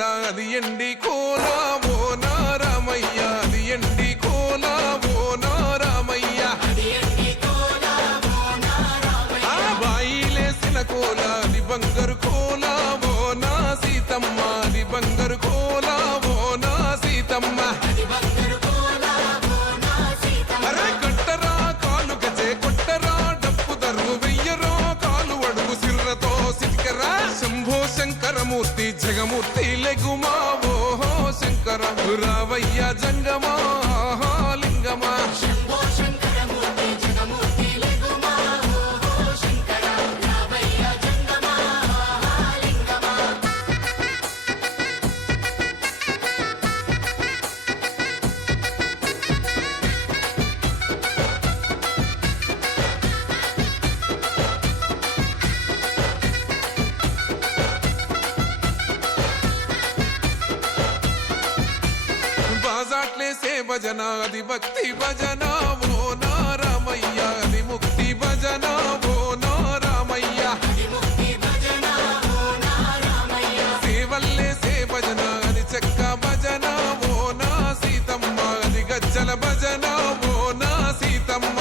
కోల అది ఎండి కోల ఓ నారామయ్య అది ఎండి కోల ఓ నారామయ్య ఆ బాయిలేసిన కోల అది బంగారు కోల ఓ నా సీతమ్మ అది బంగారు కోల ఓ నా సీతమ్మ అరే కట్టరా కాలు గజే కొట్టరా డప్పు దరువు వెయ్యరో కాలు అడుగు సిర్రతో సిద్కరా శంభో శంకరమూర్తి జగమూర్తి లెగుమా ఓహో శంకర రావయ్య జంగమా లింగమా బాజాట్లేసే భజన అది భక్తి భజన ఓ నారామయ్య అది ముక్తి భజన ఓ నారామయ్య సేవల్లేసే భజన అది చెక్క భజన ఓ నా సీతమ్మ అది గజ్జల భజన ఓ నా సీతమ్మ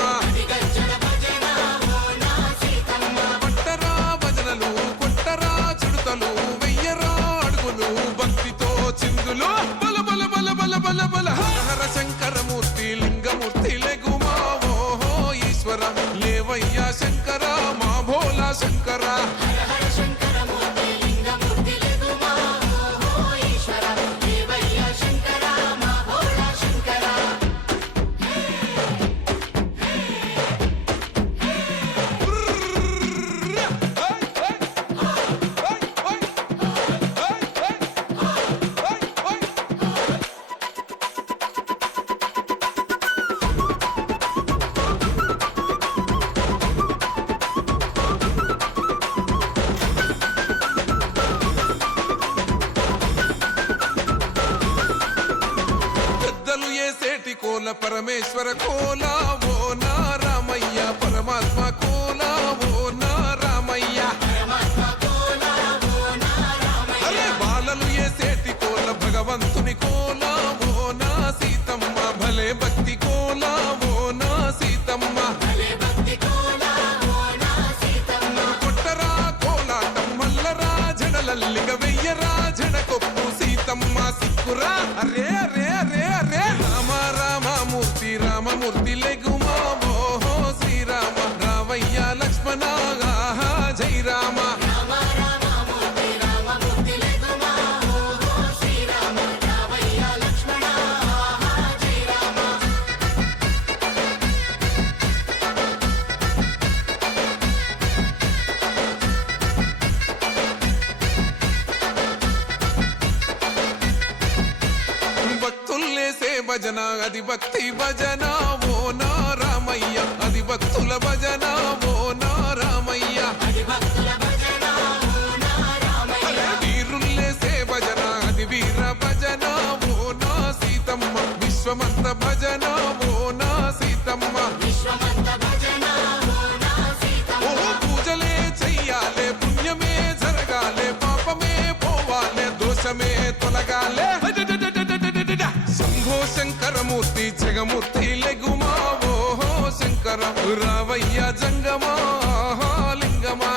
పట్టరా భజనలు కొట్టరా చుడతలు వెయ్యరా అడుగులు భక్తితో చిందులు బల బల బల బల బల బల హర హర శంకరమూర్తి లింగమూర్తి లెగుమా ఓహో ఈశ్వర లేవయ్యా శంకర మా భోలా శంకర ఏసేటి కోల పరమేశ్వర కోల ఓ నారామయ్య పరమాత్మ కోల ఓ నారామయ్య అరే బాలలు ఏసేటి కోల భగవంతుని కోల ఓ నా సీతమ్మ భలే భక్తి కోల ఓ నా సీతమ్మ కొట్టరా కోలాటం మల్లరా జడలల్లిగ వెయ్యరా జడకొప్పు సీతమ్మ సిక్కురా అరే అరే అరే అరే రామ రామమూర్తి రామమూర్తి లెగుమా ఓహో శ్రీరామ రావయ్య లక్ష్మణ జై రామ భక్తుల్లేసే భజన అది భక్తి భజన ఓ నారామయ్య అది భక్తుల భజన ఓ నారామయ్య వీరుల్లేసే భజన అది వీర భజన ఓ నా సీతమ్మ విశ్వమంత భజన ఓ నా సీతమ్మ ఓ పూజలే చెయ్యాలే పుణ్యమే జరగాలే పాపమే పోవాలే దోషమే తొలగాలే శంభో శంకరమూర్తి జగమూర్తి లెగుమా ఓహో శంకర రావయ్య జంగమా లింగమా